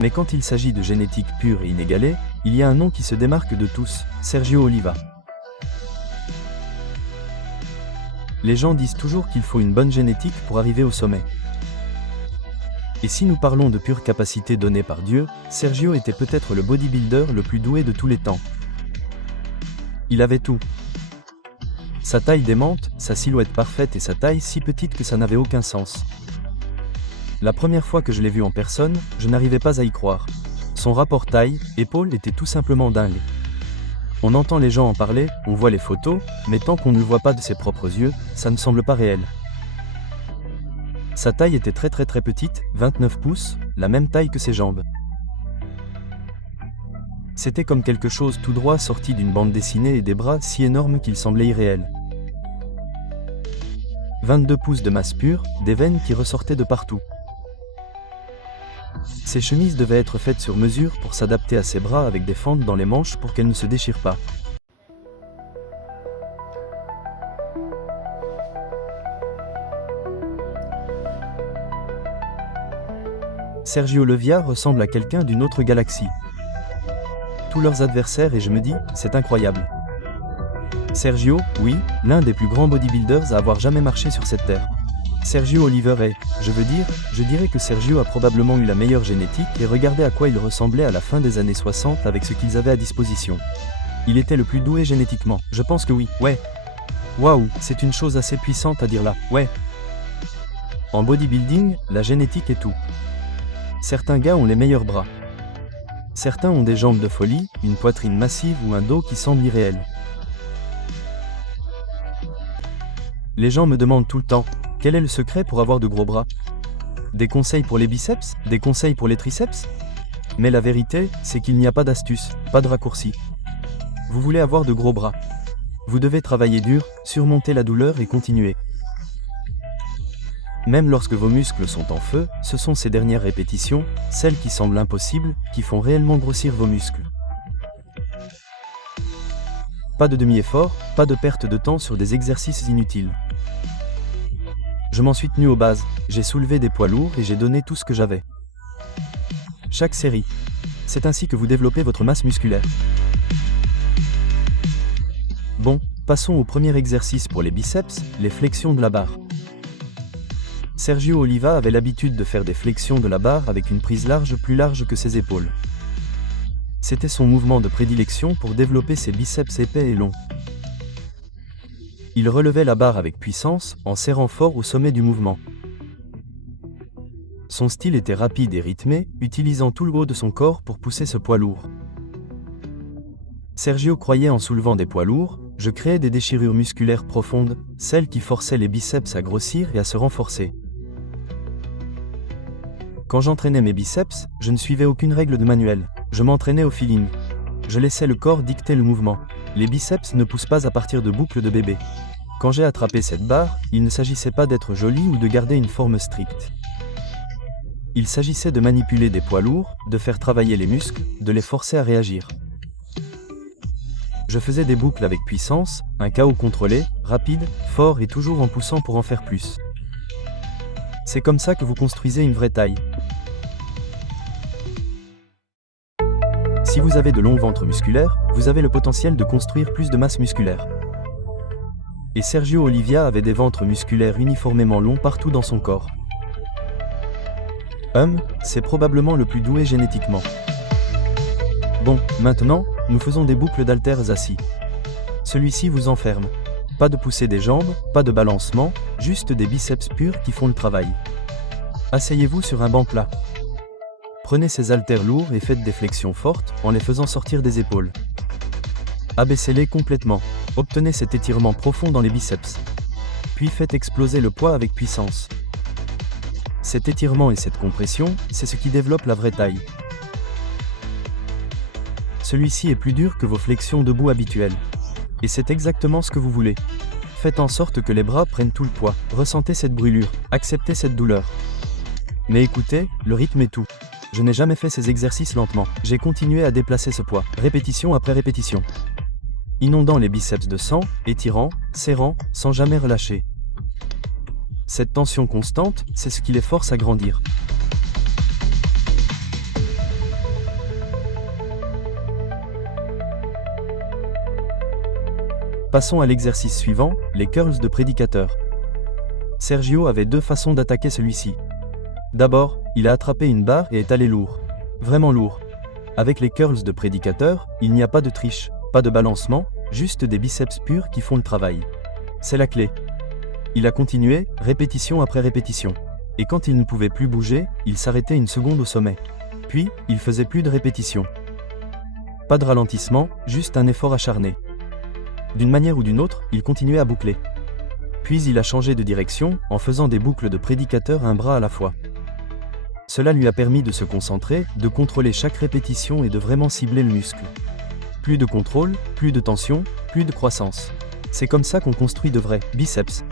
Mais quand il s'agit de génétique pure et inégalée, il y a un nom qui se démarque de tous, Sergio Oliva. Les gens disent toujours qu'il faut une bonne génétique pour arriver au sommet. Et si nous parlons de pure capacité donnée par Dieu, Sergio était peut-être le bodybuilder le plus doué de tous les temps. Il avait tout. Sa taille démente, sa silhouette parfaite et sa taille si petite que ça n'avait aucun sens. La première fois que je l'ai vu en personne, je n'arrivais pas à y croire. Son rapport taille-épaule était tout simplement dingue. On entend les gens en parler, on voit les photos, mais tant qu'on ne le voit pas de ses propres yeux, ça ne semble pas réel. Sa taille était très petite, 29 pouces, la même taille que ses jambes. C'était comme quelque chose tout droit sorti d'une bande dessinée et des bras si énormes qu'ils semblaient irréels. 22 pouces de masse pure, des veines qui ressortaient de partout. Ses chemises devaient être faites sur mesure pour s'adapter à ses bras avec des fentes dans les manches pour qu'elles ne se déchirent pas. Sergio Oliva ressemble à quelqu'un d'une autre galaxie. Tous leurs adversaires et je me dis, c'est incroyable. Sergio, oui, l'un des plus grands bodybuilders à avoir jamais marché sur cette terre. Sergio Oliva est, je dirais que Sergio a probablement eu la meilleure génétique et regardez à quoi il ressemblait à la fin des années 60 avec ce qu'ils avaient à disposition. Il était le plus doué génétiquement, je pense que oui, ouais. Waouh, c'est une chose assez puissante à dire là, ouais. En bodybuilding, la génétique est tout. Certains gars ont les meilleurs bras. Certains ont des jambes de folie, une poitrine massive ou un dos qui semble irréel. Les gens me demandent tout le temps, quel est le secret pour avoir de gros bras? Des conseils pour les biceps? Des conseils pour les triceps? Mais la vérité, c'est qu'il n'y a pas d'astuce, pas de raccourci. Vous voulez avoir de gros bras. Vous devez travailler dur, surmonter la douleur et continuer. Même lorsque vos muscles sont en feu, ce sont ces dernières répétitions, celles qui semblent impossibles, qui font réellement grossir vos muscles. Pas de demi-effort, pas de perte de temps sur des exercices inutiles. Je m'en suis tenu aux bases, j'ai soulevé des poids lourds et j'ai donné tout ce que j'avais. Chaque série. C'est ainsi que vous développez votre masse musculaire. Bon, passons au premier exercice pour les biceps, les flexions de la barre. Sergio Oliva avait l'habitude de faire des flexions de la barre avec une prise large plus large que ses épaules. C'était son mouvement de prédilection pour développer ses biceps épais et longs. Il relevait la barre avec puissance, en serrant fort au sommet du mouvement. Son style était rapide et rythmé, utilisant tout le haut de son corps pour pousser ce poids lourd. Sergio croyait en soulevant des poids lourds, je créais des déchirures musculaires profondes, celles qui forçaient les biceps à grossir et à se renforcer. Quand j'entraînais mes biceps, je ne suivais aucune règle de manuel, je m'entraînais au feeling. Je laissais le corps dicter le mouvement. Les biceps ne poussent pas à partir de boucles de bébé. Quand j'ai attrapé cette barre, il ne s'agissait pas d'être joli ou de garder une forme stricte. Il s'agissait de manipuler des poids lourds, de faire travailler les muscles, de les forcer à réagir. Je faisais des boucles avec puissance, un KO contrôlé, rapide, fort et toujours en poussant pour en faire plus. C'est comme ça que vous construisez une vraie taille. Si vous avez de longs ventres musculaires, vous avez le potentiel de construire plus de masse musculaire. Et Sergio Oliva avait des ventres musculaires uniformément longs partout dans son corps. C'est probablement le plus doué génétiquement. Bon, maintenant, nous faisons des boucles d'haltères assis. Celui-ci vous enferme. Pas de poussée des jambes, pas de balancement, juste des biceps purs qui font le travail. Asseyez-vous sur un banc plat. Prenez ces haltères lourds et faites des flexions fortes, en les faisant sortir des épaules. Abaissez-les complètement. Obtenez cet étirement profond dans les biceps. Puis faites exploser le poids avec puissance. Cet étirement et cette compression, c'est ce qui développe la vraie taille. Celui-ci est plus dur que vos flexions debout habituelles. Et c'est exactement ce que vous voulez. Faites en sorte que les bras prennent tout le poids. Ressentez cette brûlure, acceptez cette douleur. Mais écoutez, le rythme est tout. Je n'ai jamais fait ces exercices lentement. J'ai continué à déplacer ce poids, répétition après répétition. Inondant les biceps de sang, étirant, serrant, sans jamais relâcher. Cette tension constante, c'est ce qui les force à grandir. Passons à l'exercice suivant, les curls de prédicateur. Sergio avait deux façons d'attaquer celui-ci. D'abord, il a attrapé une barre et est allé lourd. Vraiment lourd. Avec les curls de prédicateur, il n'y a pas de triche, pas de balancement, juste des biceps purs qui font le travail. C'est la clé. Il a continué, répétition après répétition. Et quand il ne pouvait plus bouger, il s'arrêtait une seconde au sommet. Puis, il faisait plus de répétitions. Pas de ralentissement, juste un effort acharné. D'une manière ou d'une autre, il continuait à boucler. Puis il a changé de direction, en faisant des boucles de prédicateur un bras à la fois. Cela lui a permis de se concentrer, de contrôler chaque répétition et de vraiment cibler le muscle. Plus de contrôle, plus de tension, plus de croissance. C'est comme ça qu'on construit de vrais biceps.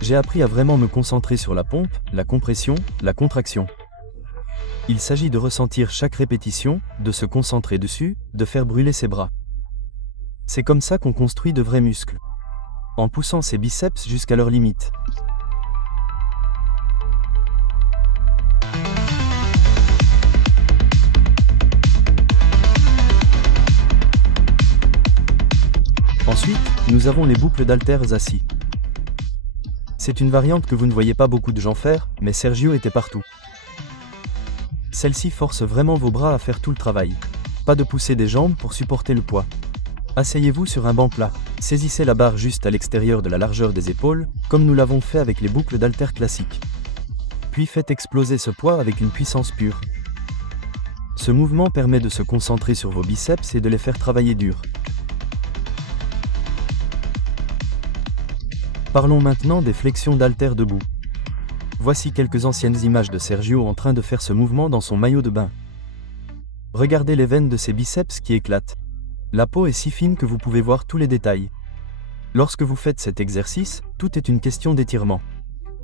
J'ai appris à vraiment me concentrer sur la pompe, la compression, la contraction. Il s'agit de ressentir chaque répétition, de se concentrer dessus, de faire brûler ses bras. C'est comme ça qu'on construit de vrais muscles. En poussant ses biceps jusqu'à leur limite. Ensuite, nous avons les boucles d'haltères assis. C'est une variante que vous ne voyez pas beaucoup de gens faire, mais Sergio était partout. Celle-ci force vraiment vos bras à faire tout le travail. Pas de pousser des jambes pour supporter le poids. Asseyez-vous sur un banc plat. Saisissez la barre juste à l'extérieur de la largeur des épaules, comme nous l'avons fait avec les boucles d'haltères classiques. Puis faites exploser ce poids avec une puissance pure. Ce mouvement permet de se concentrer sur vos biceps et de les faire travailler dur. Parlons maintenant des flexions d'haltères debout. Voici quelques anciennes images de Sergio en train de faire ce mouvement dans son maillot de bain. Regardez les veines de ses biceps qui éclatent. La peau est si fine que vous pouvez voir tous les détails. Lorsque vous faites cet exercice, tout est une question d'étirement.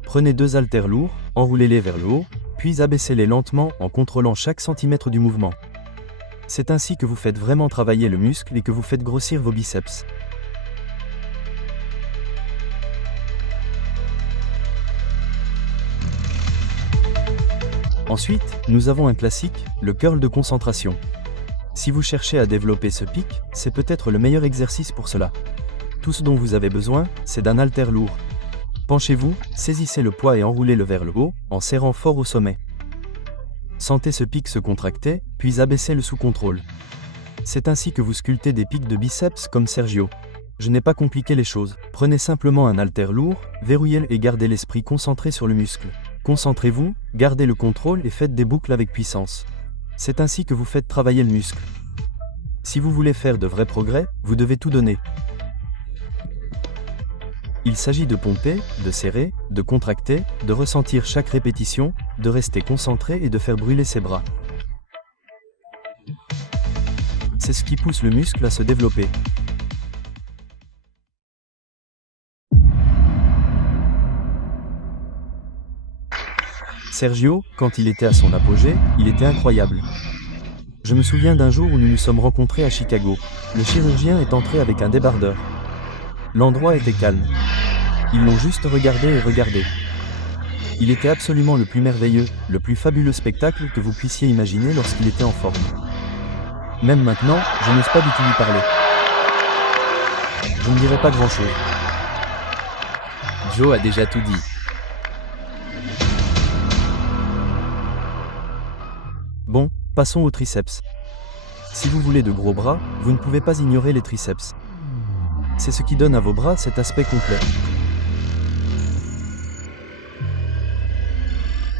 Prenez deux haltères lourds, enroulez-les vers le haut, puis abaissez-les lentement en contrôlant chaque centimètre du mouvement. C'est ainsi que vous faites vraiment travailler le muscle et que vous faites grossir vos biceps. Ensuite, nous avons un classique, le curl de concentration. Si vous cherchez à développer ce pic, c'est peut-être le meilleur exercice pour cela. Tout ce dont vous avez besoin, c'est d'un haltère lourd. Penchez-vous, saisissez le poids et enroulez-le vers le haut, en serrant fort au sommet. Sentez ce pic se contracter, puis abaissez-le sous contrôle. C'est ainsi que vous sculptez des pics de biceps comme Sergio. Je n'ai pas compliqué les choses. Prenez simplement un haltère lourd, verrouillez-le et gardez l'esprit concentré sur le muscle. Concentrez-vous, gardez le contrôle et faites des boucles avec puissance. C'est ainsi que vous faites travailler le muscle. Si vous voulez faire de vrais progrès, vous devez tout donner. Il s'agit de pomper, de serrer, de contracter, de ressentir chaque répétition, de rester concentré et de faire brûler ses bras. C'est ce qui pousse le muscle à se développer. Sergio, quand il était à son apogée, il était incroyable. Je me souviens d'un jour où nous nous sommes rencontrés à Chicago. Le chirurgien est entré avec un débardeur. L'endroit était calme. Ils l'ont juste regardé et regardé. Il était absolument le plus merveilleux, le plus fabuleux spectacle que vous puissiez imaginer lorsqu'il était en forme. Même maintenant, je n'ose pas du tout lui parler. Je ne dirai pas grand-chose. Joe a déjà tout dit. Bon, passons aux triceps. Si vous voulez de gros bras, vous ne pouvez pas ignorer les triceps. C'est ce qui donne à vos bras cet aspect complet.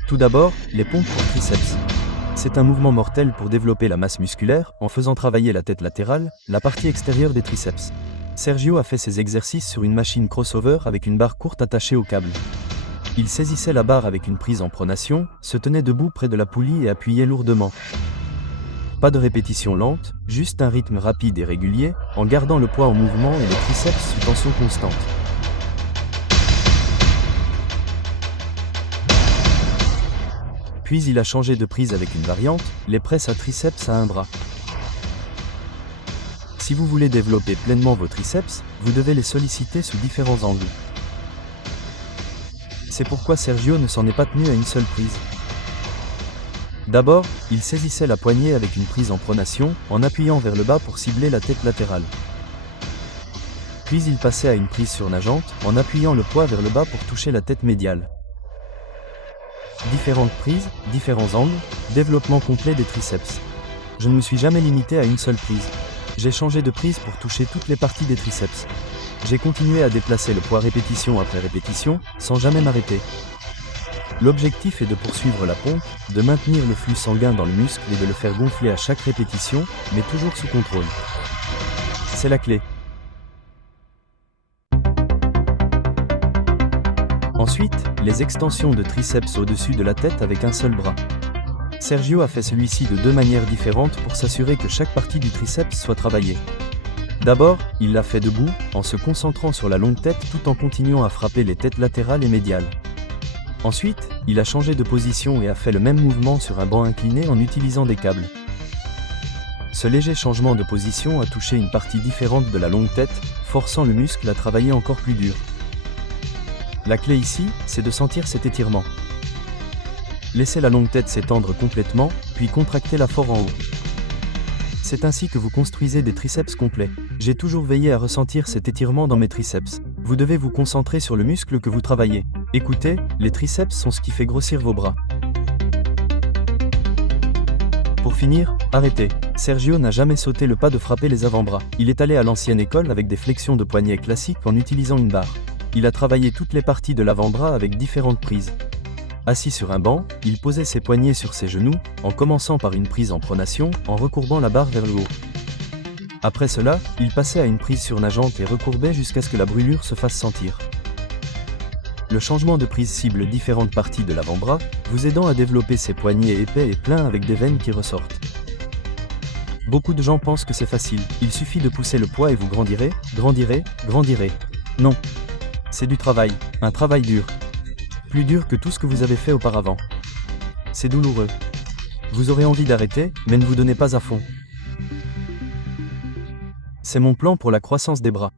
Tout d'abord, les pompes pour triceps. C'est un mouvement mortel pour développer la masse musculaire en faisant travailler la tête latérale, la partie extérieure des triceps. Sergio a fait ses exercices sur une machine crossover avec une barre courte attachée au câble. Il saisissait la barre avec une prise en pronation, se tenait debout près de la poulie et appuyait lourdement. Pas de répétition lente, juste un rythme rapide et régulier, en gardant le poids en mouvement et les triceps sous tension constante. Puis il a changé de prise avec une variante, les presses à triceps à un bras. Si vous voulez développer pleinement vos triceps, vous devez les solliciter sous différents angles. C'est pourquoi Sergio ne s'en est pas tenu à une seule prise. D'abord, il saisissait la poignée avec une prise en pronation, en appuyant vers le bas pour cibler la tête latérale. Puis il passait à une prise surnageante, en appuyant le poids vers le bas pour toucher la tête médiale. Différentes prises, différents angles, développement complet des triceps. Je ne me suis jamais limité à une seule prise. J'ai changé de prise pour toucher toutes les parties des triceps. J'ai continué à déplacer le poids répétition après répétition, sans jamais m'arrêter. L'objectif est de poursuivre la pompe, de maintenir le flux sanguin dans le muscle et de le faire gonfler à chaque répétition, mais toujours sous contrôle. C'est la clé. Ensuite, les extensions de triceps au-dessus de la tête avec un seul bras. Sergio a fait celui-ci de deux manières différentes pour s'assurer que chaque partie du triceps soit travaillée. D'abord, il l'a fait debout, en se concentrant sur la longue tête tout en continuant à frapper les têtes latérales et médiales. Ensuite, il a changé de position et a fait le même mouvement sur un banc incliné en utilisant des câbles. Ce léger changement de position a touché une partie différente de la longue tête, forçant le muscle à travailler encore plus dur. La clé ici, c'est de sentir cet étirement. Laissez la longue tête s'étendre complètement, puis contractez-la fort en haut. C'est ainsi que vous construisez des triceps complets. J'ai toujours veillé à ressentir cet étirement dans mes triceps. Vous devez vous concentrer sur le muscle que vous travaillez. Écoutez, les triceps sont ce qui fait grossir vos bras. Pour finir, arrêtez. Sergio n'a jamais sauté le pas de frapper les avant-bras. Il est allé à l'ancienne école avec des flexions de poignets classiques en utilisant une barre. Il a travaillé toutes les parties de l'avant-bras avec différentes prises. Assis sur un banc, il posait ses poignets sur ses genoux, en commençant par une prise en pronation, en recourbant la barre vers le haut. Après cela, il passait à une prise surnageante et recourbait jusqu'à ce que la brûlure se fasse sentir. Le changement de prise cible différentes parties de l'avant-bras, vous aidant à développer ses poignets épais et pleins avec des veines qui ressortent. Beaucoup de gens pensent que c'est facile, il suffit de pousser le poids et vous grandirez, grandirez, grandirez. Non. C'est du travail, un travail dur. Plus dur que tout ce que vous avez fait auparavant. C'est douloureux. Vous aurez envie d'arrêter, mais ne vous donnez pas à fond. C'est mon plan pour la croissance des bras.